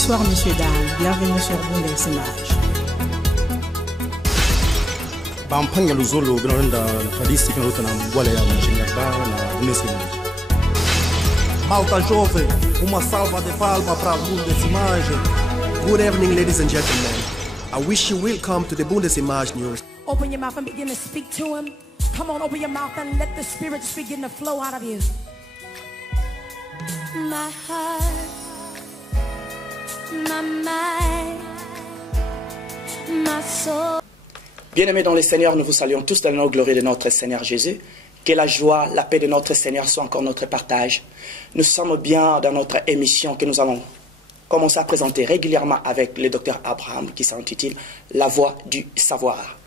Bonsoir, messieurs, dames. Bienvenue sur Bundesimage. Bampanga luzolo binonda tradisi kinota na mbwale ya mjingaba na Bundesimage. Malta jovem, uma salva de palmas para a Bundesimage. Good evening, ladies and gentlemen. I wish you welcome to the Bundesimage News. Open your mouth and begin to speak to him. Come on, open your mouth and let the Spirit just begin to flow out of you. My heart, my mind, my soul. Bien-aimés dans le Seigneur, nous vous saluons tous dans le nom glorieux de notre Seigneur Jésus. Que la joie, la paix de notre Seigneur soit encore notre partage. Nous sommes bien dans notre émission que nous allons commencer à présenter régulièrement avec le docteur Abraham qui s'intitule « La voie du savoir ».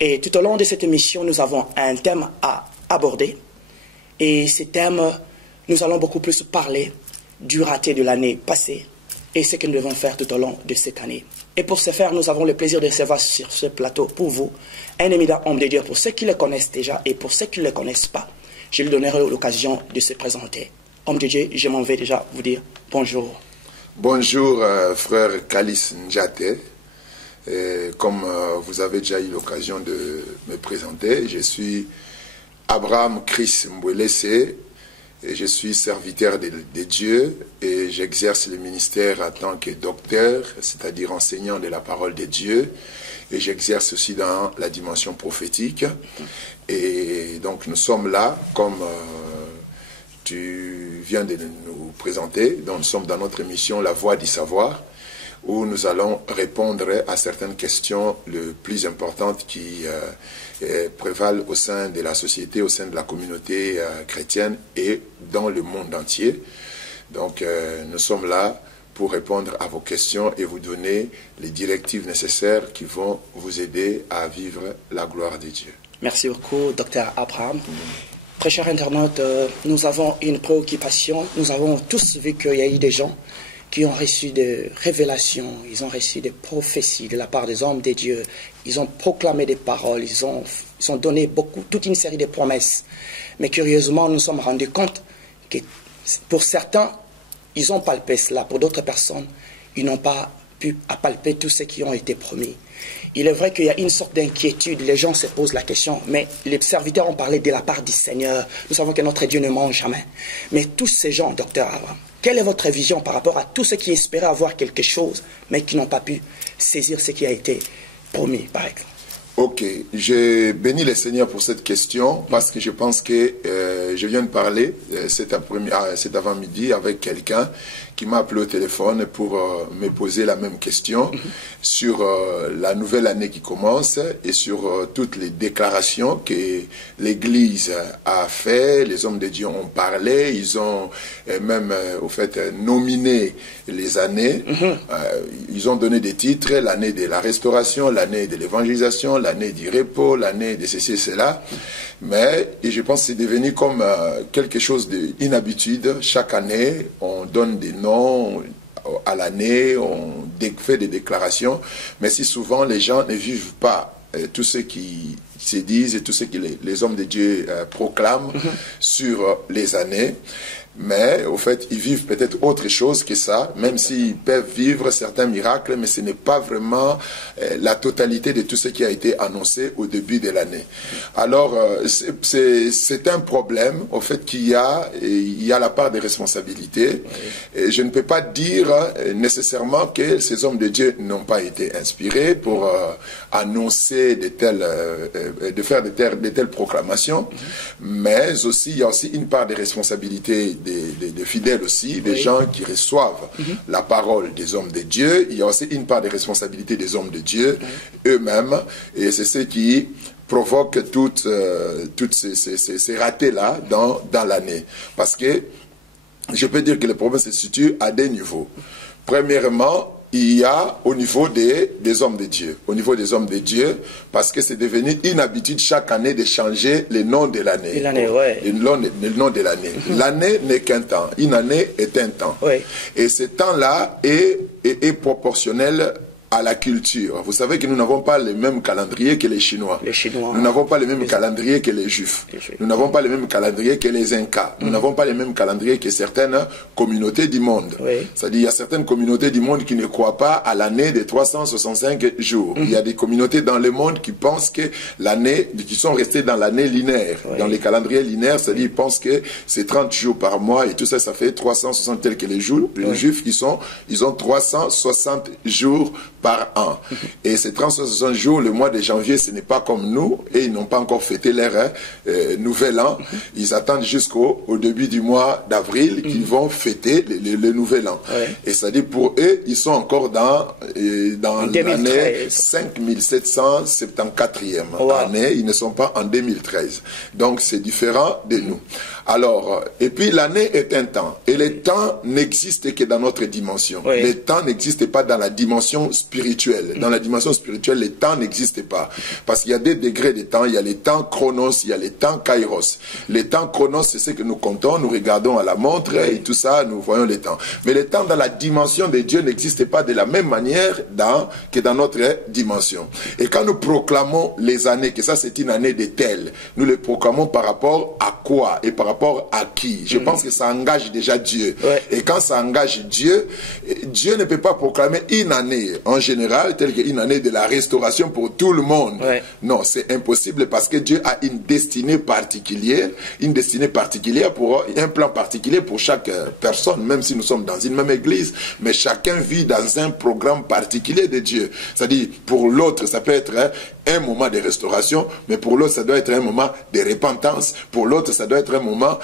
Et tout au long de cette émission, nous avons un thème à aborder. Et ce thème, nous allons beaucoup plus parler du raté de l'année passée et ce que nous devons faire tout au long de cette année. Et pour ce faire, nous avons le plaisir de recevoir sur ce plateau pour vous un éminent homme de Dieu, pour ceux qui le connaissent déjà et pour ceux qui ne le connaissent pas. Je lui donnerai l'occasion de se présenter. Homme de Dieu, je m'en vais déjà vous dire bonjour. Bonjour frère Kalis Njate. Comme vous avez déjà eu l'occasion de me présenter, je suis Abraham Chris Mbwelese et je suis serviteur de Dieu et j'exerce le ministère en tant que docteur, c'est-à-dire enseignant de la parole de Dieu, et j'exerce aussi dans la dimension prophétique. Et donc nous sommes là, comme tu viens de nous présenter, donc nous sommes dans notre émission La Voie du Savoir, où nous allons répondre à certaines questions les plus importantes qui prévalent au sein de la société, au sein de la communauté chrétienne et dans le monde entier. Donc nous sommes là pour répondre à vos questions et vous donner les directives nécessaires qui vont vous aider à vivre la gloire de Dieu. Merci beaucoup, docteur Abraham. Très chers internautes, nous avons une préoccupation. Nous avons tous vu qu'il y a eu des gens qui ont reçu des révélations, ils ont reçu des prophéties de la part des hommes de Dieu, ils ont proclamé des paroles, ils ont donné toute une série de promesses. Mais curieusement, nous nous sommes rendus compte que pour certains, ils ont palpé cela, pour d'autres personnes, ils n'ont pas pu palper tout ce qui ont été promis. Il est vrai qu'il y a une sorte d'inquiétude, les gens se posent la question, mais les serviteurs ont parlé de la part du Seigneur. Nous savons que notre Dieu ne ment jamais. Mais tous ces gens, docteur Abraham, quelle est votre vision par rapport à tous ceux qui espéraient avoir quelque chose, mais qui n'ont pas pu saisir ce qui a été promis, par exemple? Ok, je bénis le Seigneur pour cette question, parce que je pense que je viens de parler cet avant-midi avec quelqu'un qui m'a appelé au téléphone pour me poser la même question sur la nouvelle année qui commence et sur toutes les déclarations que l'Église a fait. Les hommes de Dieu ont parlé, ils ont même au fait nominé les années. Ils ont donné des titres, l'année de la restauration, l'année de l'évangélisation, l'année du repos, l'année de ceci et cela. Mais je pense que c'est devenu comme quelque chose d'inhabitude. Chaque année, on donne des noms à l'année, on fait des déclarations, mais si souvent les gens ne vivent pas tout ce qui se disent et tout ce que les hommes de Dieu proclament sur les années. Mais au fait, ils vivent peut-être autre chose que ça, même s'ils peuvent vivre certains miracles, mais ce n'est pas vraiment la totalité de tout ce qui a été annoncé au début de l'année. Alors, c'est un problème, au fait qu'il y a la part des responsabilités. Et je ne peux pas dire nécessairement que ces hommes de Dieu n'ont pas été inspirés pour annoncer de faire de telles proclamations, mais aussi, il y a aussi une part des responsabilités des fidèles aussi, des gens qui reçoivent la parole des hommes de Dieu. Il y a aussi une part des responsabilités des hommes de Dieu eux-mêmes, et c'est ce qui provoque toutes ces ratés-là dans l'année. Parce que je peux dire que le problème se situe à des niveaux. Premièrement, il y a au niveau des hommes de Dieu. Au niveau des hommes de Dieu, parce que c'est devenu une habitude chaque année de changer le nom de l'année. Le nom de l'année. L'année n'est qu'un temps. Une année est un temps. Et ce temps-là est proportionnel à la culture. Vous savez que nous n'avons pas le même calendrier que les Chinois. Nous n'avons pas le même calendrier que les Juifs. Nous n'avons pas le même calendrier que les Incas. Nous n'avons pas le même calendrier que certaines communautés du monde. C'est-à-dire, il y a certaines communautés du monde qui ne croient pas à l'année des 365 jours. Il y a des communautés dans le monde qui pensent que l'année, qui sont restées dans l'année linéaire. Dans les calendriers linéaires, c'est-à-dire, ils pensent que c'est 30 jours par mois et tout ça, ça fait 360 tels que les jours. Les Juifs, ils ont 360 jours par an. Et ces 360 jours, le mois de janvier, ce n'est pas comme nous, et ils n'ont pas encore fêté leur nouvel an. Ils attendent jusqu'au début du mois d'avril qu'ils vont fêter le nouvel an. Et c'est-à-dire, pour eux, ils sont encore dans l'année 5774e année. Ils ne sont pas en 2013. Donc, c'est différent de nous. Alors, et puis l'année est un temps. Et le temps n'existe que dans notre dimension. Le temps n'existe pas dans la dimension spirituelle. Dans la dimension spirituelle, le temps n'existe pas. Parce qu'il y a des degrés de temps. Il y a les temps chronos, il y a les temps kairos. Les temps chronos, c'est ce que nous comptons. Nous regardons à la montre et tout ça, nous voyons les temps. Mais le temps dans la dimension de Dieu n'existe pas de la même manière que dans notre dimension. Et quand nous proclamons les années, que ça c'est une année de telle, nous les proclamons par rapport à quoi et par rapport à qui? Je pense que ça engage déjà Dieu. Et quand ça engage Dieu, Dieu ne peut pas proclamer une année en général, telle qu'une année de la restauration pour tout le monde. Non, c'est impossible parce que Dieu a une destinée particulière pour un plan particulier pour chaque personne, même si nous sommes dans une même église, mais chacun vit dans un programme particulier de Dieu. C'est-à-dire, pour l'autre, ça peut être un moment de restauration, mais pour l'autre, ça doit être un moment de repentance. Pour l'autre, ça doit être un moment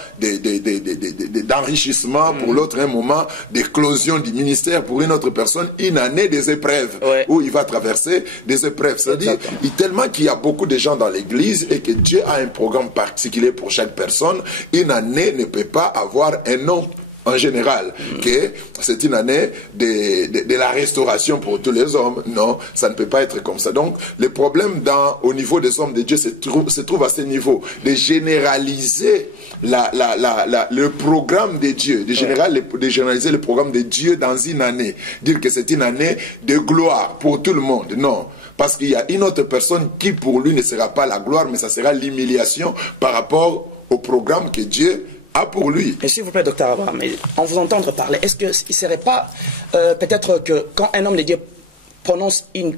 d'enrichissement. Pour l'autre, un moment d'éclosion du ministère. Pour une autre personne, une année des épreuves, où il va traverser des épreuves. C'est-à-dire, tellement qu'il y a beaucoup de gens dans l'église et que Dieu a un programme particulier pour chaque personne, une année ne peut pas avoir un nom en général, que c'est une année de la restauration pour tous les hommes. Non, ça ne peut pas être comme ça. Donc, le problème au niveau des hommes de Dieu se trouve à ce niveau, de généraliser le programme de Dieu, de généraliser le programme de Dieu dans une année. Dire que c'est une année de gloire pour tout le monde. Non. Parce qu'il y a une autre personne qui, pour lui, ne sera pas la gloire, mais ça sera l'humiliation par rapport au programme que Dieu a pour lui. Et s'il vous plaît, docteur Abraham, en vous entendre parler, est-ce qu'il ne serait pas peut-être que quand un homme de Dieu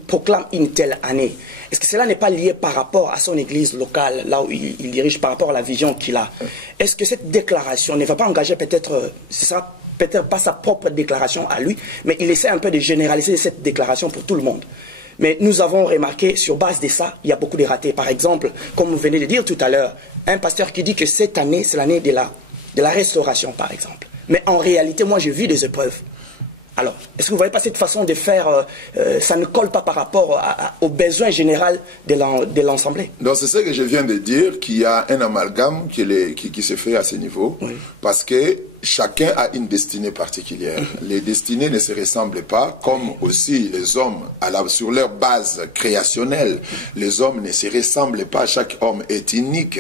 proclame une telle année, est-ce que cela n'est pas lié par rapport à son église locale, là où il dirige, par rapport à la vision qu'il a? Est-ce que cette déclaration ne va pas engager peut-être, ce sera peut-être pas sa propre déclaration à lui, mais il essaie un peu de généraliser cette déclaration pour tout le monde? Mais nous avons remarqué, sur base de ça, il y a beaucoup de ratés. Par exemple, comme vous venez de dire tout à l'heure, un pasteur qui dit que cette année, c'est l'année de la restauration, par exemple. Mais en réalité, moi, j'ai vu des épreuves. Alors, est-ce que vous voyez pas cette façon de faire, ça ne colle pas par rapport aux besoins généraux de l'Assemblée? Donc, c'est ce que je viens de dire, qu'il y a un amalgame qui se fait à ce niveau, parce que chacun a une destinée particulière. Les destinées ne se ressemblent pas, comme aussi les hommes, sur leur base créationnelle, les hommes ne se ressemblent pas. Chaque homme est unique.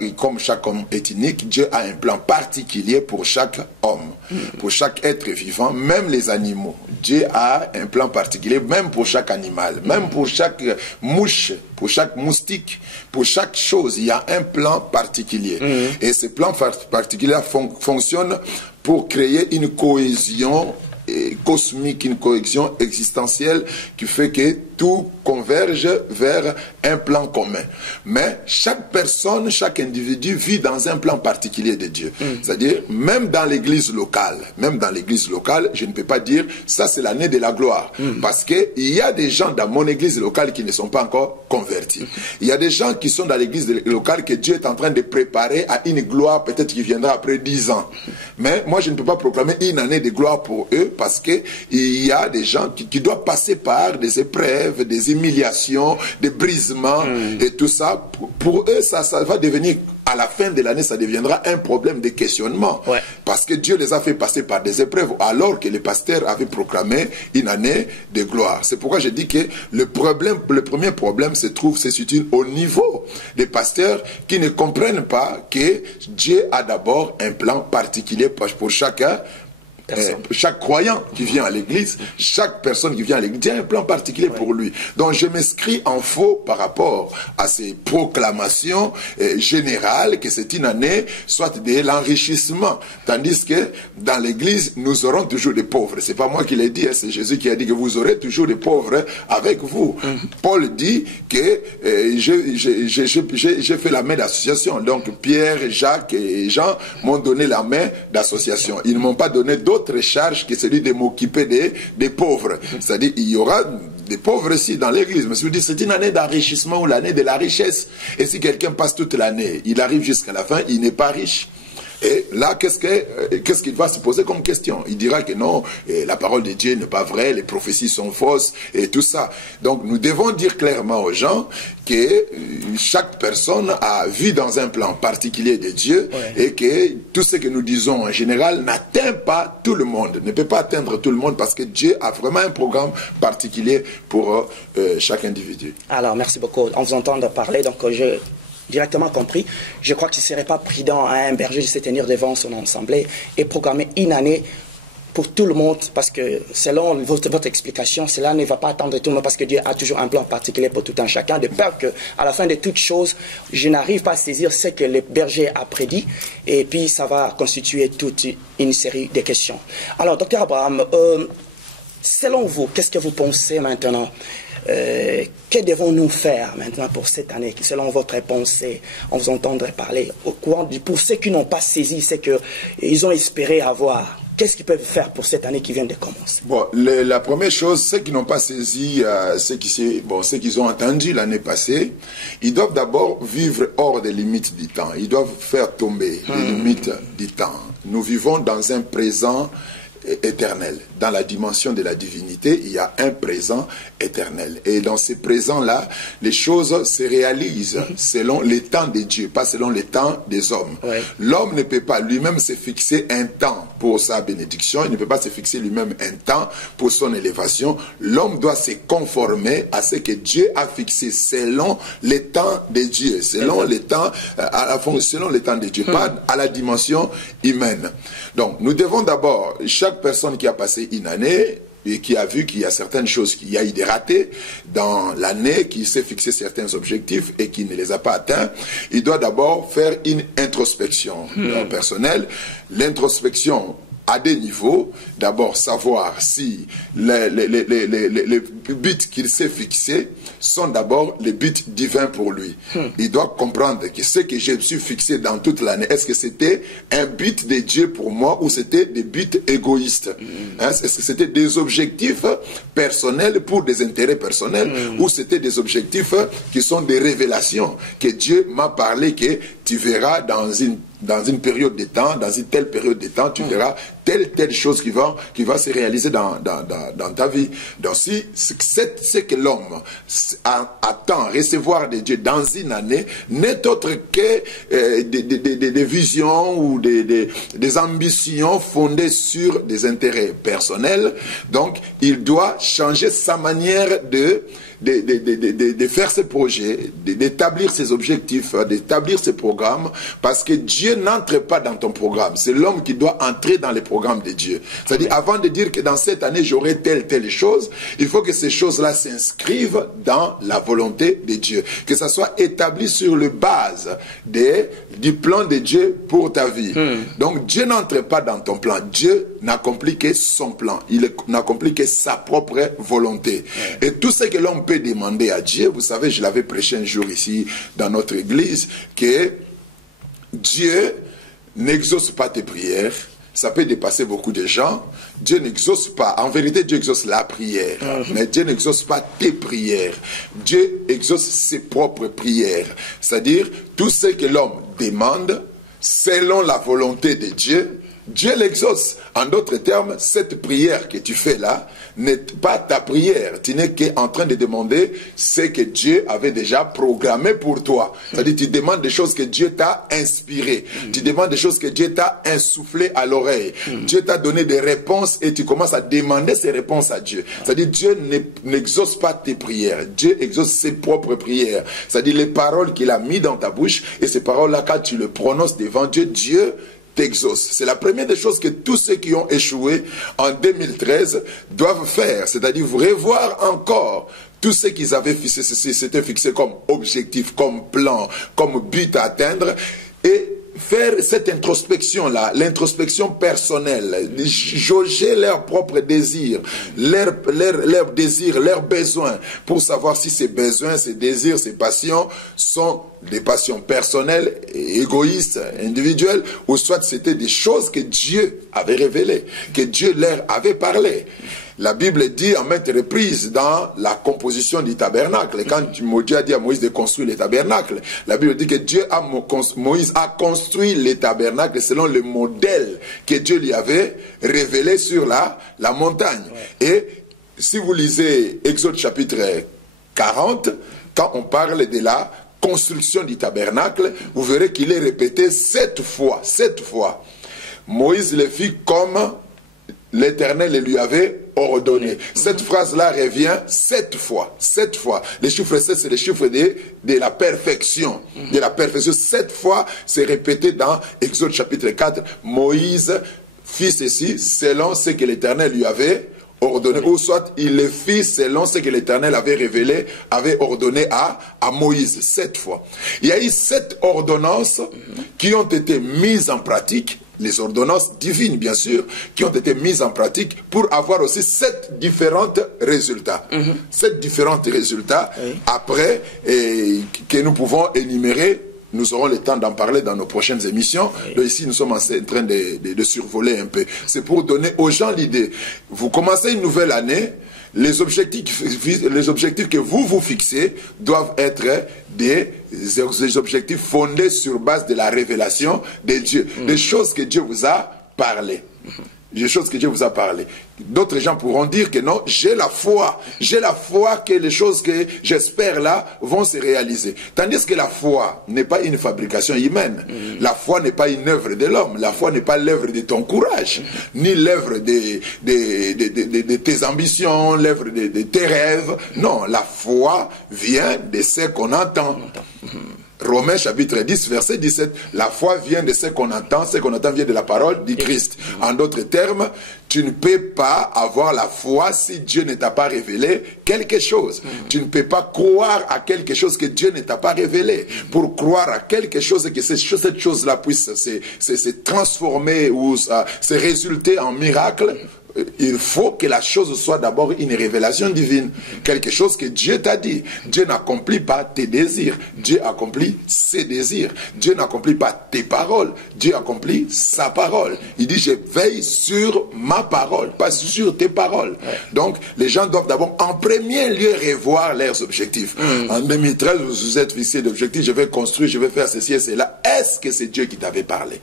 Et comme chaque homme est unique, Dieu a un plan particulier pour chaque homme, pour chaque être vivant, même les animaux. Dieu a un plan particulier, même pour chaque animal, même pour chaque mouche, pour chaque moustique, pour chaque chose, il y a un plan particulier. Et ce plan particulier fonctionne pour créer une cohésion cosmique, une cohésion existentielle qui fait que tout converge vers un plan commun. Mais chaque personne, chaque individu vit dans un plan particulier de Dieu. C'est-à-dire, même dans l'église locale, je ne peux pas dire, ça c'est l'année de la gloire. Parce qu'il y a des gens dans mon église locale qui ne sont pas encore convertis. Il y a des gens qui sont dans l'église locale que Dieu est en train de préparer à une gloire peut-être qui viendra après 10 ans. Mais moi, je ne peux pas proclamer une année de gloire pour eux parce qu'il y a des gens qui doivent passer par des épreuves, des humiliations, des brisements et tout ça. Pour eux, ça va devenir, à la fin de l'année, ça deviendra un problème de questionnement. Parce que Dieu les a fait passer par des épreuves alors que les pasteurs avaient proclamé une année de gloire. C'est pourquoi je dis que le premier problème se situe au niveau des pasteurs qui ne comprennent pas que Dieu a d'abord un plan particulier pour chacun chaque croyant qui vient à l'église, chaque personne qui vient à l'église, il y a un plan particulier pour lui. Donc je m'inscris en faux par rapport à ces proclamations générales que c'est une année soit de l'enrichissement. Tandis que dans l'église, nous aurons toujours des pauvres. C'est pas moi qui l'ai dit, c'est Jésus qui a dit que vous aurez toujours des pauvres avec vous. Paul dit que j'ai fait la main d'association. Donc Pierre, Jacques et Jean m'ont donné la main d'association. Ils ne m'ont pas donné d'autre charge que celui de m'occuper des pauvres. C'est-à-dire, il y aura des pauvres aussi dans l'église. Mais si vous dites, c'est une année d'enrichissement ou l'année de la richesse. Et si quelqu'un passe toute l'année, il arrive jusqu'à la fin, il n'est pas riche. Et là, qu'est-ce qu'il va se poser comme question? Il dira que non, la parole de Dieu n'est pas vraie, les prophéties sont fausses et tout ça. Donc nous devons dire clairement aux gens que chaque personne a vu dans un plan particulier de Dieu et que tout ce que nous disons en général n'atteint pas tout le monde, ne peut pas atteindre tout le monde parce que Dieu a vraiment un programme particulier pour chaque individu. Alors, merci beaucoup. On vous entend parler, donc j'ai directement compris. Je crois qu'il ne serait pas prudent à un berger de se tenir devant son assemblée et programmer une année pour tout le monde, parce que selon votre explication, cela ne va pas attendre tout le monde, parce que Dieu a toujours un plan particulier pour tout un chacun, de peur qu'à la fin de toutes choses, je n'arrive pas à saisir ce que le berger a prédit, et puis ça va constituer toute une série de questions. Alors, Dr Abraham, selon vous, qu'est-ce que vous pensez maintenant? Que devons-nous faire maintenant pour cette année? Selon votre pensée, on vous entendrait parler au courant pour ceux qui n'ont pas saisi ce qu'ils ont espéré avoir. Qu'est-ce qu'ils peuvent faire pour cette année qui vient de commencer? Bon, la première chose, ceux qui n'ont pas saisi ce qu'ils ont entendu l'année passée, ils doivent d'abord vivre hors des limites du temps. Ils doivent faire tomber les limites du temps. Nous vivons dans un présent éternel. Dans la dimension de la divinité, il y a un présent éternel. Et dans ce présent-là, les choses se réalisent selon les temps de Dieu, pas selon les temps des hommes. L'homme ne peut pas lui-même se fixer un temps pour sa bénédiction, il ne peut pas se fixer lui-même un temps pour son élévation. L'homme doit se conformer à ce que Dieu a fixé selon les temps de Dieu, selon les temps, selon les temps de Dieu, pas à la dimension humaine. Donc, nous devons d'abord, chaque personne qui a passé une année et qui a vu qu'il y a certaines choses, qu'il y a eu des ratés dans l'année, qui s'est fixé certains objectifs et qui ne les a pas atteints, il doit d'abord faire une introspection personnelle. L'introspection à des niveaux, d'abord savoir si les buts qu'il s'est fixés sont d'abord les buts divins pour lui. Il doit comprendre que ce que je me suis fixé dans toute l'année, est-ce que c'était un but de Dieu pour moi ou c'était des buts égoïstes? Est-ce que c'était des objectifs personnels pour des intérêts personnels ou c'était des objectifs qui sont des révélations que Dieu m'a parlé que tu verras dans une période de temps, dans une telle période de temps, tu verras telle chose qui va se réaliser dans ta vie. Donc si ce que l'homme attend recevoir de Dieu dans une année n'est autre que des visions ou des ambitions fondées sur des intérêts personnels, donc il doit changer sa manière de faire ses projets, d'établir ses objectifs, d'établir ses programmes, parce que Dieu n'entre pas dans ton programme. C'est l'homme qui doit entrer dans les programmes de Dieu. C'est-à-dire, avant de dire que dans cette année, j'aurai telle chose, il faut que ces choses-là s'inscrivent dans la volonté de Dieu. Que ça soit établi sur le base du plan de Dieu pour ta vie. Donc, Dieu n'entre pas dans ton plan. Dieu n'accomplit que son plan. Il n'accomplit que sa propre volonté. Et tout ce que l'homme peut demander à Dieu, vous savez, je l'avais prêché un jour ici dans notre église, que Dieu n'exauce pas tes prières. Ça peut dépasser beaucoup de gens. Dieu n'exauce pas. En vérité, Dieu exauce la prière. Mais Dieu n'exauce pas tes prières. Dieu exauce ses propres prières. C'est-à-dire, tout ce que l'homme demande, selon la volonté de Dieu, Dieu l'exauce. En d'autres termes, cette prière que tu fais là n'est pas ta prière. Tu n'es qu'en train de demander ce que Dieu avait déjà programmé pour toi. C'est-à-dire, tu demandes des choses que Dieu t'a inspirées. Tu demandes des choses que Dieu t'a insufflé à l'oreille. Dieu t'a donné des réponses et tu commences à demander ces réponses à Dieu. C'est-à-dire, Dieu n'exauce pas tes prières. Dieu exauce ses propres prières. C'est-à-dire, les paroles qu'il a mis dans ta bouche, et ces paroles-là, quand tu le prononces devant Dieu, Dieu t'exauce. C'est la première des choses que tous ceux qui ont échoué en 2013 doivent faire, c'est-à-dire revoir encore tout ce qu'ils avaient fixé, c'était fixé comme objectif, comme plan, comme but à atteindre, et faire cette introspection-là, l'introspection personnelle, jauger leurs propres désirs, leurs désirs, leurs besoins, pour savoir si ces besoins, ces désirs, ces passions sont des passions personnelles, égoïstes, individuelles, ou soit c'était des choses que Dieu avait révélées, que Dieu leur avait parlé. La Bible dit en maintes reprises dans la composition du tabernacle, quand Dieu a dit à Moïse de construire le tabernacle, la Bible dit que Moïse a construit le tabernacle selon le modèle que Dieu lui avait révélé sur la montagne. Ouais. Et si vous lisez Exode chapitre 40, quand on parle de la construction du tabernacle, vous verrez qu'il est répété 7 fois. 7 fois. Moïse le fit comme l'Éternel lui avait ordonné. Cette phrase-là revient 7 fois. 7 fois. Le chiffre 7, c'est le chiffre de la perfection. De la perfection. 7 fois, c'est répété dans Exode chapitre 4. Moïse fit ceci selon ce que l'Éternel lui avait ordonné. Ou soit il le fit selon ce que l'Éternel avait révélé, avait ordonné à Moïse. 7 fois. Il y a eu 7 ordonnances qui ont été mises en pratique. Les ordonnances divines, bien sûr, qui ont été mises en pratique pour avoir aussi 7 différents résultats. 7 différents résultats, après, que nous pouvons énumérer. Nous aurons le temps d'en parler dans nos prochaines émissions. Là, ici, nous sommes en train de survoler un peu. C'est pour donner aux gens l'idée. Vous commencez une nouvelle année, les objectifs que vous fixez doivent être des objectifs fondés sur base de la révélation de Dieu. Des choses que Dieu vous a parlé. Des choses que Dieu vous a parlé. D'autres gens pourront dire que non, j'ai la foi. J'ai la foi que les choses que j'espère là vont se réaliser. Tandis que la foi n'est pas une fabrication humaine. La foi n'est pas une œuvre de l'homme. La foi n'est pas l'œuvre de ton courage, ni l'œuvre de tes ambitions, l'œuvre de tes rêves. Non, la foi vient de ce qu'on entend. Romains chapitre 10, verset 17. La foi vient de ce qu'on entend vient de la parole du Christ. En d'autres termes, tu ne peux pas avoir la foi si Dieu ne t'a pas révélé quelque chose. Tu ne peux pas croire à quelque chose que Dieu ne t'a pas révélé. Pour croire à quelque chose et que cette chose-là puisse se transformer ou se résulter en miracle, il faut que la chose soit d'abord une révélation divine. Quelque chose que Dieu t'a dit. Dieu n'accomplit pas tes désirs. Dieu accomplit ses désirs. Dieu n'accomplit pas tes paroles. Dieu accomplit sa parole. Il dit, je veille sur ma parole, pas sur tes paroles. Donc, les gens doivent d'abord, en premier lieu, revoir leurs objectifs. En 2013, vous vous êtes fixé d'objectifs, je vais construire, je vais faire ceci et cela. Est-ce que c'est Dieu qui t'avait parlé?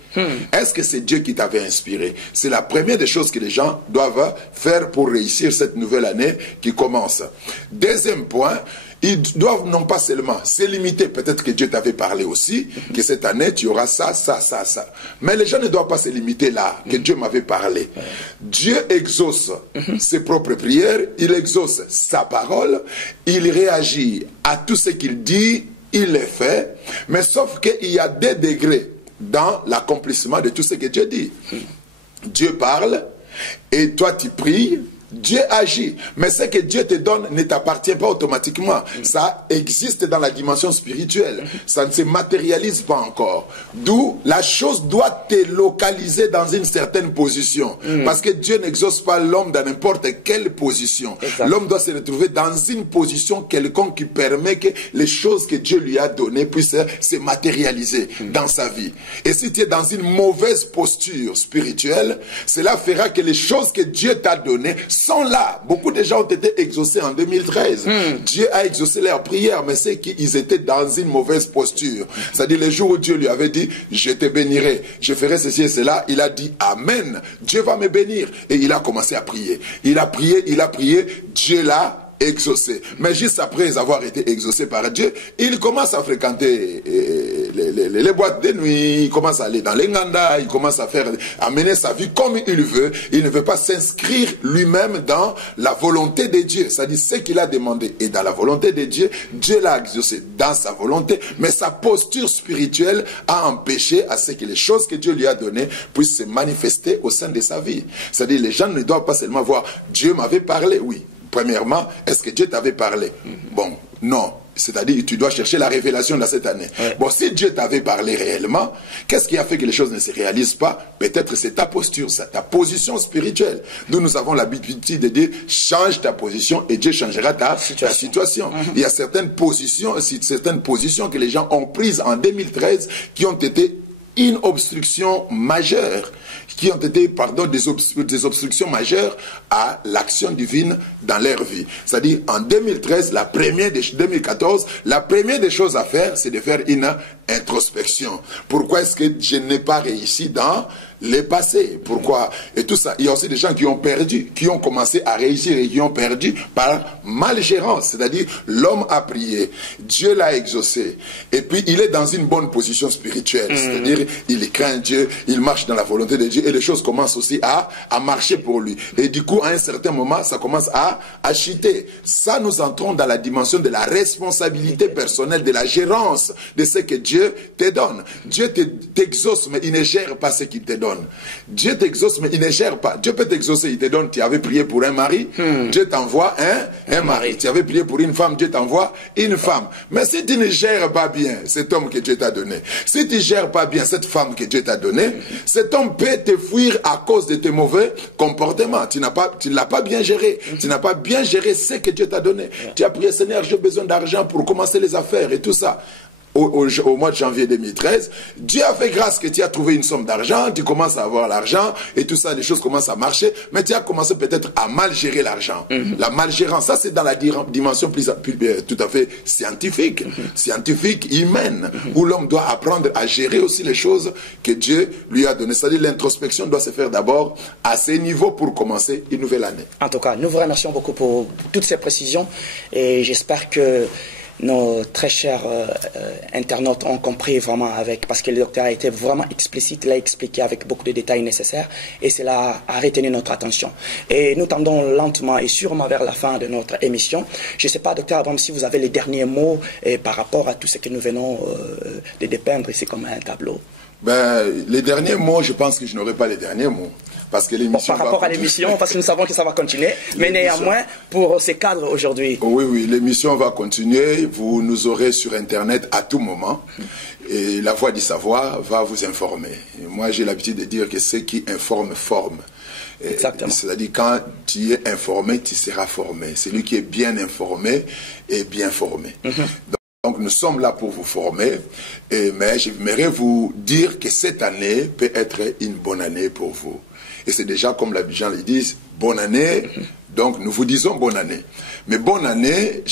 Est-ce que c'est Dieu qui t'avait inspiré? C'est la première des choses que les gens doivent faire pour réussir cette nouvelle année qui commence. Deuxième point, ils doivent non pas seulement se limiter, peut-être que Dieu t'avait parlé aussi, que cette année tu auras ça, ça, ça, ça. Mais les gens ne doivent pas se limiter là, que Dieu m'avait parlé. Dieu exauce ses propres prières, il exauce sa parole, il réagit à tout ce qu'il dit, il le fait, mais sauf qu'il y a des degrés dans l'accomplissement de tout ce que Dieu dit. Dieu parle, et toi tu pries, Dieu agit. Mais ce que Dieu te donne ne t'appartient pas automatiquement. Ça existe dans la dimension spirituelle. Ça ne se matérialise pas encore. D'où la chose doit te localiser dans une certaine position. Parce que Dieu n'exauce pas l'homme dans n'importe quelle position. L'homme doit se retrouver dans une position quelconque qui permet que les choses que Dieu lui a données puissent se matérialiser dans sa vie. Et si tu es dans une mauvaise posture spirituelle, cela fera que les choses que Dieu t'a données sont là. Beaucoup de gens ont été exaucés en 2013. Dieu a exaucé leurs prières, mais c'est qu'ils étaient dans une mauvaise posture. C'est-à-dire le jour où Dieu lui avait dit, je te bénirai, je ferai ceci et cela, il a dit, Amen, Dieu va me bénir. Et il a commencé à prier. Il a prié, Dieu l'a exaucé. Mais juste après avoir été exaucé par Dieu, il commence à fréquenter les boîtes de nuit, il commence à aller dans les nganda, il commence à mener sa vie comme il veut. Il ne veut pas s'inscrire lui-même dans la volonté de Dieu. C'est-à-dire ce qu'il a demandé est dans la volonté de Dieu. Dieu l'a exaucé dans sa volonté, mais sa posture spirituelle a empêché à ce que les choses que Dieu lui a données puissent se manifester au sein de sa vie. C'est-à-dire les gens ne doivent pas seulement voir Dieu m'avait parlé, oui. Premièrement, est-ce que Dieu t'avait parlé? Bon, non. C'est-à-dire, tu dois chercher la révélation dans cette année. Ouais. Bon, si Dieu t'avait parlé réellement, qu'est-ce qui a fait que les choses ne se réalisent pas? Peut-être c'est ta posture, ta position spirituelle. Nous avons l'habitude de dire, change ta position et Dieu changera ta situation. Il y a certaines positions que les gens ont prises en 2013 qui ont été une obstruction majeure, qui ont été, des obstructions majeures à l'action divine dans leur vie. C'est-à-dire, en 2013, 2014, la première des choses à faire, c'est de faire une introspection. Pourquoi est-ce que je n'ai pas réussi dans les passés? Pourquoi? Et tout ça. Il y a aussi des gens qui ont perdu, qui ont commencé à réussir et qui ont perdu par malgérance. C'est-à-dire, l'homme a prié, Dieu l'a exaucé, et puis il est dans une bonne position spirituelle. C'est-à-dire, il craint Dieu, il marche dans la volonté de Dieu, et les choses commencent aussi à marcher pour lui. Et du coup, à un certain moment, ça commence à chuter. Ça, nous entrons dans la dimension de la responsabilité personnelle, de la gérance de ce que Dieu te donne. Dieu t'exauce, mais il ne gère pas ce qu'il te donne. Dieu t'exauce, mais il ne gère pas. Dieu peut t'exaucer, il te donne. Tu avais prié pour un mari, Dieu t'envoie un mari. Tu avais prié pour une femme, Dieu t'envoie une femme. Mais si tu ne gères pas bien cet homme que Dieu t'a donné, si tu ne gères pas bien cette femme que Dieu t'a donnée, cet homme peut te fuir à cause de tes mauvais comportements. Tu ne l'as pas bien géré. Tu n'as pas bien géré ce que Dieu t'a donné. Tu as prié, Seigneur, j'ai besoin d'argent pour commencer les affaires et tout ça. Au mois de janvier 2013, Dieu a fait grâce que tu as trouvé une somme d'argent, tu commences à avoir l'argent et tout ça, les choses commencent à marcher, mais tu as commencé peut-être à mal gérer l'argent. La malgérance, ça c'est dans la dimension plus tout à fait scientifique, scientifique, humaine, où l'homme doit apprendre à gérer aussi les choses que Dieu lui a données. C'est-à-dire l'introspection doit se faire d'abord à ces niveaux pour commencer une nouvelle année. En tout cas, nous vous remercions beaucoup pour toutes ces précisions et j'espère que nos très chers internautes ont compris vraiment parce que le docteur a été vraiment explicite, l'a expliqué avec beaucoup de détails nécessaires et cela a retenu notre attention. Et nous tendons lentement et sûrement vers la fin de notre émission. Je ne sais pas, docteur Adam, si vous avez les derniers mots par rapport à tout ce que nous venons de dépeindre ici comme un tableau. Ben, les derniers mots, je pense que je n'aurai pas les derniers mots. Parce que l'émission par rapport à l'émission, parce que nous savons que ça va continuer, mais néanmoins, pour ces cadres aujourd'hui. Oui, l'émission va continuer, vous nous aurez sur Internet à tout moment, et la Voix du Savoir va vous informer. Et moi, j'ai l'habitude de dire que ce qui informe, forme. C'est-à-dire, quand tu es informé, tu seras formé. Celui qui est bien informé est bien formé. Donc nous sommes là pour vous former, mais j'aimerais vous dire que cette année peut être une bonne année pour vous. Et c'est déjà comme les gens le disent, bonne année, donc nous vous disons bonne année. Mais bonne année,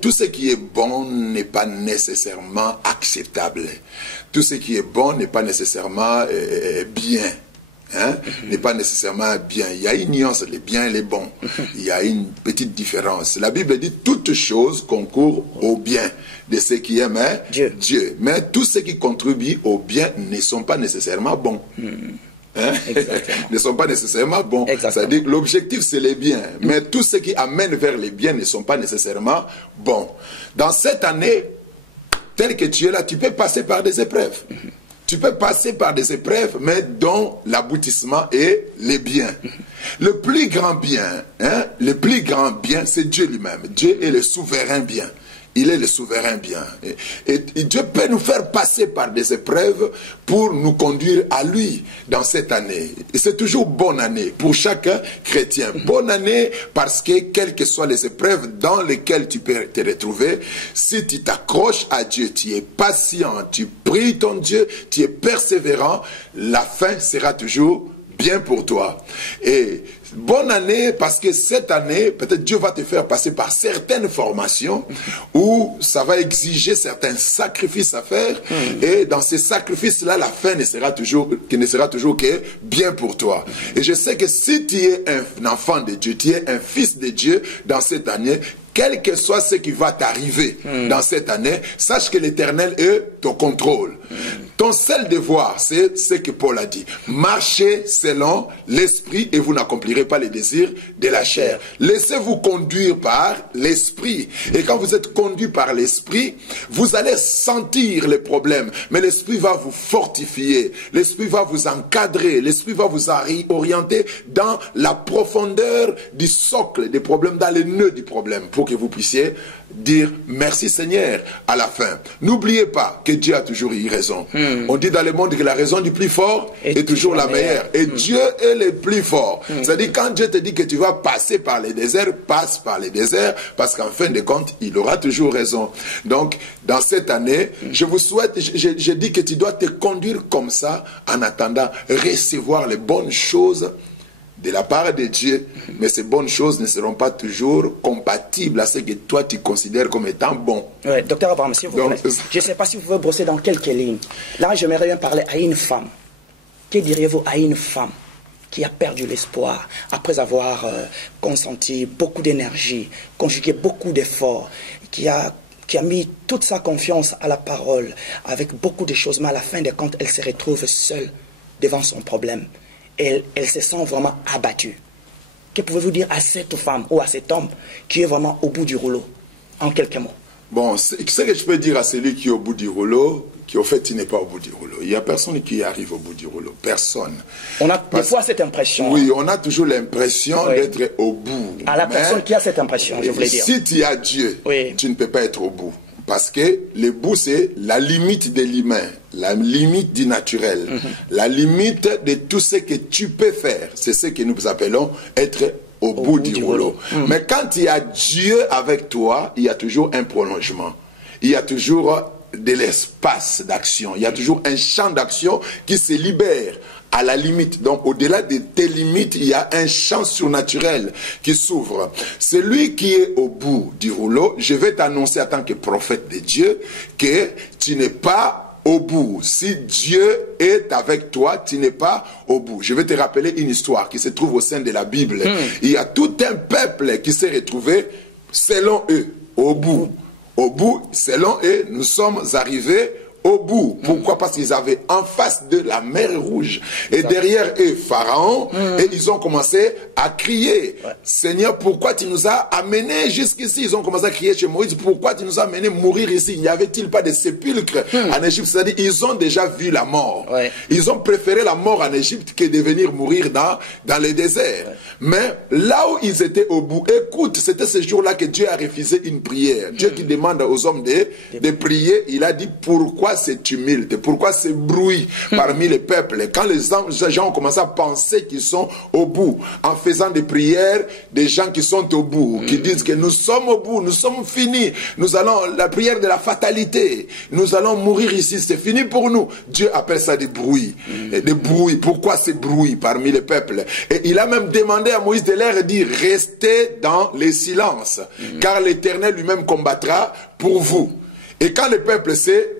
tout ce qui est bon n'est pas nécessairement acceptable. Tout ce qui est bon n'est pas nécessairement bien. N'est pas nécessairement bien. Il y a une nuance, les biens et les bons. Il y a une petite différence. La Bible dit toutes choses concourent au bien de ceux qui aiment Dieu. Mais tous ceux qui contribuent au bien ne sont pas nécessairement bons. Ne sont pas nécessairement bons. C'est-à-dire que l'objectif c'est les biens. Mais tous ceux qui amènent vers les biens ne sont pas nécessairement bons. Dans cette année, telle que tu es là, tu peux passer par des épreuves. Tu peux passer par des épreuves, mais dont l'aboutissement est les biens. Le plus grand bien, c'est Dieu lui-même. Dieu est le souverain bien. Il est le souverain bien. Et Dieu peut nous faire passer par des épreuves pour nous conduire à lui dans cette année. Et c'est toujours bonne année pour chaque chrétien. Bonne année parce que quelles que soient les épreuves dans lesquelles tu peux te retrouver, si tu t'accroches à Dieu, tu es patient, tu pries ton Dieu, tu es persévérant, la fin sera toujours bien pour toi. Et bonne année, parce que cette année, peut-être Dieu va te faire passer par certaines formations où ça va exiger certains sacrifices à faire. Et dans ces sacrifices-là, la fin ne sera toujours que bien pour toi. Et je sais que si tu es un enfant de Dieu, tu es un fils de Dieu dans cette année, quel que soit ce qui va t'arriver dans cette année, sache que l'Éternel est au contrôle. Ton seul devoir, c'est ce que Paul a dit. Marchez selon l'esprit et vous n'accomplirez pas les désirs de la chair. Laissez-vous conduire par l'esprit. Et quand vous êtes conduit par l'esprit, vous allez sentir les problèmes. Mais l'esprit va vous fortifier. L'esprit va vous encadrer. L'esprit va vous orienter dans la profondeur du socle des problèmes, dans les nœuds du problème, pour que vous puissiez dire merci Seigneur à la fin. N'oubliez pas que Dieu a toujours eu raison. On dit dans le monde que la raison du plus fort est toujours la meilleure. Et Dieu est le plus fort. C'est-à-dire quand Dieu te dit que tu vas passer par les déserts, passe par les déserts, parce qu'en fin de compte, il aura toujours raison. Donc, dans cette année, je vous souhaite, je dis que tu dois te conduire comme ça en attendant recevoir les bonnes choses de la part de Dieu, mais ces bonnes choses ne seront pas toujours compatibles à ce que toi tu considères comme étant bon. Ouais, docteur Abraham, s'il vous plaît, je ne sais pas si vous pouvez brosser dans quelques lignes. Là, j'aimerais bien parler à une femme. Que diriez-vous à une femme qui a perdu l'espoir après avoir consenti beaucoup d'énergie, conjugué beaucoup d'efforts, qui a mis toute sa confiance à la parole, avec beaucoup de choses, mais à la fin de compte, elle se retrouve seule devant son problème. Elle se sent vraiment abattue. Que pouvez-vous dire à cette femme ou à cet homme qui est vraiment au bout du rouleau, en quelques mots? Bon, ce que je peux dire à celui qui est au bout du rouleau, qui au fait il n'est pas au bout du rouleau. Il n'y a personne qui arrive au bout du rouleau. Personne. On a des fois cette impression. Oui, on a toujours l'impression d'être au bout. À la personne qui a cette impression, je voulais dire. Si tu as Dieu, tu ne peux pas être au bout. Parce que le bout, c'est la limite de l'humain, la limite du naturel, la limite de tout ce que tu peux faire. C'est ce que nous appelons être au bout du rouleau. Mais quand il y a Dieu avec toi, il y a toujours un prolongement. Il y a toujours de l'espace d'action. Il y a toujours un champ d'action qui se libère à la limite. Donc, au-delà de tes limites, il y a un champ surnaturel qui s'ouvre. Celui qui est au bout du rouleau, je vais t'annoncer en tant que prophète de Dieu que tu n'es pas au bout. Si Dieu est avec toi, tu n'es pas au bout. Je vais te rappeler une histoire qui se trouve au sein de la Bible. Il y a tout un peuple qui s'est retrouvé, selon eux, au bout. Au bout, selon eux, nous sommes arrivés au bout. Pourquoi? Parce qu'ils avaient en face de la mer Rouge. Et derrière eux, Pharaon. Et ils ont commencé à crier. Seigneur, pourquoi tu nous as amenés jusqu'ici? Ils ont commencé à crier chez Moïse. Pourquoi tu nous as amenés mourir ici? N'y avait-il pas de sépulcre en Égypte? C'est-à-dire, ils ont déjà vu la mort. Ils ont préféré la mort en Égypte que de venir mourir dans les déserts. Mais là où ils étaient au bout, écoute, c'était ce jour-là que Dieu a refusé une prière. Dieu qui demande aux hommes de prier, il a dit pourquoi c'est tumulte, pourquoi c'est bruit parmi les peuples. Quand les gens ont commencé à penser qu'ils sont au bout, en faisant des prières, des gens qui sont au bout, qui disent que nous sommes au bout, nous sommes finis, nous allons, la prière de la fatalité, nous allons mourir ici, c'est fini pour nous. Dieu appelle ça des bruits. Des bruits. Pourquoi ces bruits parmi les peuples? Et il a même demandé à Moïse de leur dire, restez dans les silences, car l'Éternel lui-même combattra pour vous. Et quand le peuple s'est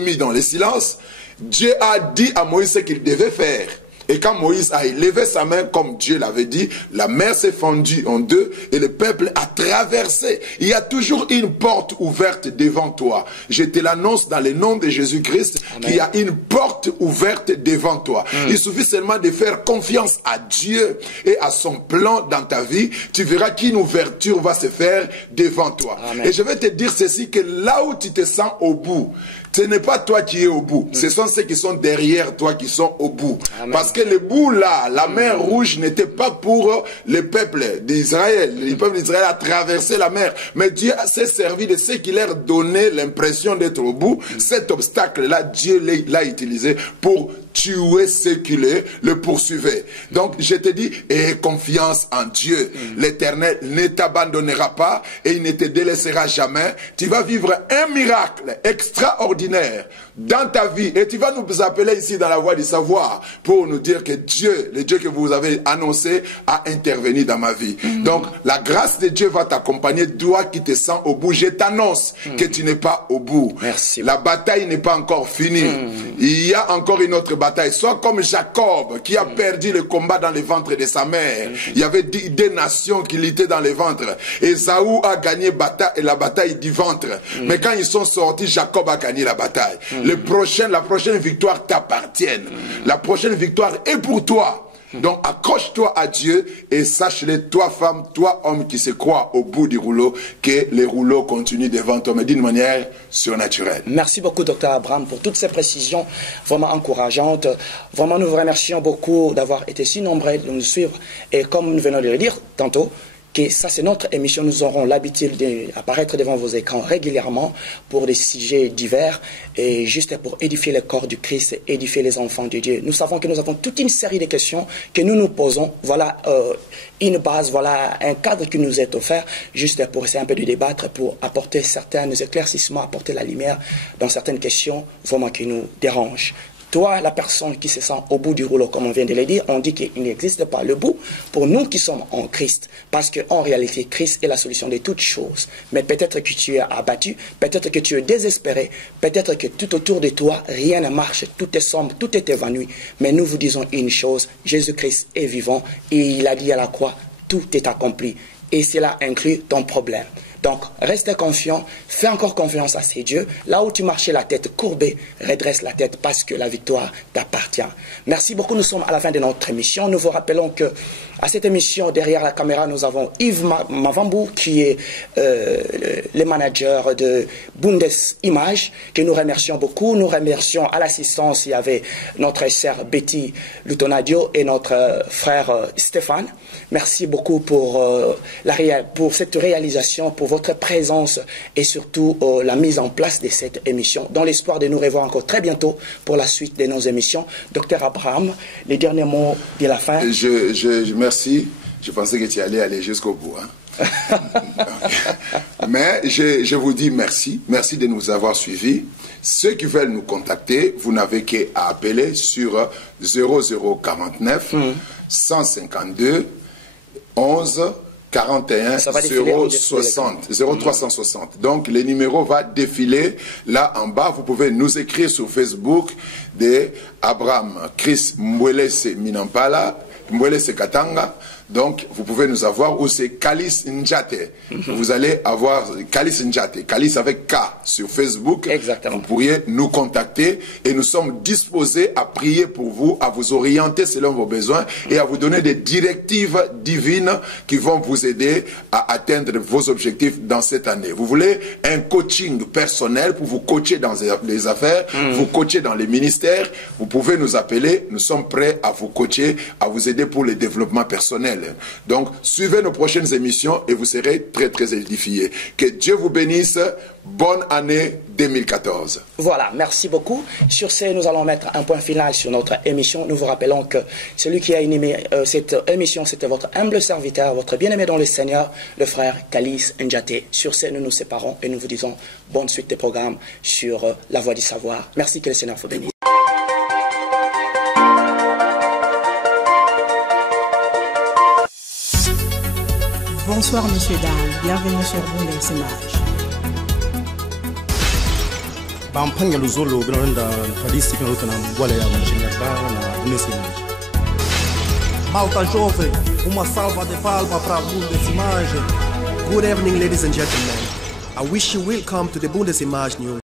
mis dans le silence, Dieu a dit à Moïse ce qu'il devait faire. Et quand Moïse a élevé sa main comme Dieu l'avait dit, la mer s'est fendue en deux et le peuple a traversé. Il y a toujours une porte ouverte devant toi. Je te l'annonce dans le nom de Jésus-Christ qu'il y a une porte ouverte devant toi. Il suffit seulement de faire confiance à Dieu et à son plan dans ta vie. Tu verras qu'une ouverture va se faire devant toi. Amen. Et je vais te dire ceci, que là où tu te sens au bout, ce n'est pas toi qui es au bout. Ce sont ceux qui sont derrière toi qui sont au bout. Amen. Parce que le bout là, la mer Rouge n'était pas pour le peuple d'Israël. Le peuple d'Israël a traversé la mer. Mais Dieu s'est servi de ce qui leur donnait l'impression d'être au bout. Cet obstacle-là, Dieu l'a utilisé pour tué ceux qui le poursuivaient. Donc je te dis, aie confiance en Dieu. L'Éternel ne t'abandonnera pas et il ne te délaissera jamais. Tu vas vivre un miracle extraordinaire dans ta vie et tu vas nous appeler ici dans la voie du savoir pour nous dire que Dieu, le Dieu que vous avez annoncé, a intervenu dans ma vie. Donc la grâce de Dieu va t'accompagner, toi qui te sens au bout. Je t'annonce que tu n'es pas au bout. Merci. La bataille n'est pas encore finie. Il y a encore une autre bataille. Sois comme Jacob qui a perdu le combat dans le ventre de sa mère. Il y avait des nations qui luttaient dans le ventre. Ésaü a gagné la bataille du ventre. Mais quand ils sont sortis, Jacob a gagné la bataille. La prochaine victoire t'appartient. La prochaine victoire est pour toi. Donc accroche-toi à Dieu et sache-le, toi femme, toi homme qui se croit au bout du rouleau, que les rouleaux continuent devant toi, mais d'une manière surnaturelle. Merci beaucoup, Dr Abraham, pour toutes ces précisions vraiment encourageantes. Vraiment, nous vous remercions beaucoup d'avoir été si nombreux de nous suivre. Et comme nous venons de le dire tantôt, que ça c'est notre émission, nous aurons l'habitude d'apparaître devant vos écrans régulièrement pour des sujets divers et juste pour édifier le corps du Christ, édifier les enfants de Dieu. Nous savons que nous avons toute une série de questions que nous nous posons. Voilà une base, voilà un cadre qui nous est offert juste pour essayer un peu de débattre, pour apporter certains éclaircissements, apporter la lumière dans certaines questions vraiment qui nous dérangent. Toi, la personne qui se sent au bout du rouleau, comme on vient de le dire, on dit qu'il n'existe pas le bout pour nous qui sommes en Christ. Parce qu'en réalité, Christ est la solution de toutes choses. Mais peut-être que tu es abattu, peut-être que tu es désespéré, peut-être que tout autour de toi, rien ne marche, tout est sombre, tout est évanoui. Mais nous vous disons une chose, Jésus-Christ est vivant et il a dit à la croix, tout est accompli. Et cela inclut ton problème. Donc, reste confiant, fais encore confiance à ces dieux. Là où tu marchais la tête courbée, redresse la tête parce que la victoire t'appartient. Merci beaucoup, nous sommes à la fin de notre émission. Nous vous rappelons que à cette émission, derrière la caméra, nous avons Yves Mavambou, qui est le manager de Bundes Images, que nous remercions beaucoup. Nous remercions à l'assistance, il y avait notre sœur Betty Lutonadio et notre frère Stéphane. Merci beaucoup pour cette réalisation, pour votre présence et surtout la mise en place de cette émission, dans l'espoir de nous revoir encore très bientôt pour la suite de nos émissions. Dr Abraham, les derniers mots de la fin. Merci. Je pensais que tu allais aller jusqu'au bout. Hein. Mais je vous dis merci. Merci de nous avoir suivis. Ceux qui veulent nous contacter, vous n'avez qu'à appeler sur 0049 152 11 41 0360. Donc le numéro va défiler là en bas. Vous pouvez nous écrire sur Facebook de Abraham Chris Mwelese Minampala, Mwelese Katanga. Donc, vous pouvez nous avoir, ou c'est Kalis Njate. Vous allez avoir Kalis Njate, Kalis avec K sur Facebook. Exactement. Vous pourriez nous contacter et nous sommes disposés à prier pour vous, à vous orienter selon vos besoins et à vous donner des directives divines qui vont vous aider à atteindre vos objectifs dans cette année. Vous voulez un coaching personnel pour vous coacher dans les affaires, vous coacher dans les ministères, vous pouvez nous appeler. Nous sommes prêts à vous coacher, à vous aider pour le développement personnel. Donc, suivez nos prochaines émissions et vous serez très, très édifiés. Que Dieu vous bénisse. Bonne année 2014. Voilà, merci beaucoup. Sur ce, nous allons mettre un point final sur notre émission. Nous vous rappelons que celui qui a animé cette émission, c'était votre humble serviteur, votre bien-aimé dans le Seigneur, le frère Kalis Njate. Sur ce, nous nous séparons et nous vous disons bonne suite des programmes sur La Voie du Savoir. Merci, que le Seigneur vous bénisse. Bonsoir, messieurs, dames. Bienvenue sur Bundes Images. Bampanya Luzolo, Granda, Padisi, Kanotana, Walea, Machingaba, Bundes Images. Malta jovem, uma salva de palmas para Bundes Images. Good evening, ladies and gentlemen. I wish you welcome to the Bundes Images News.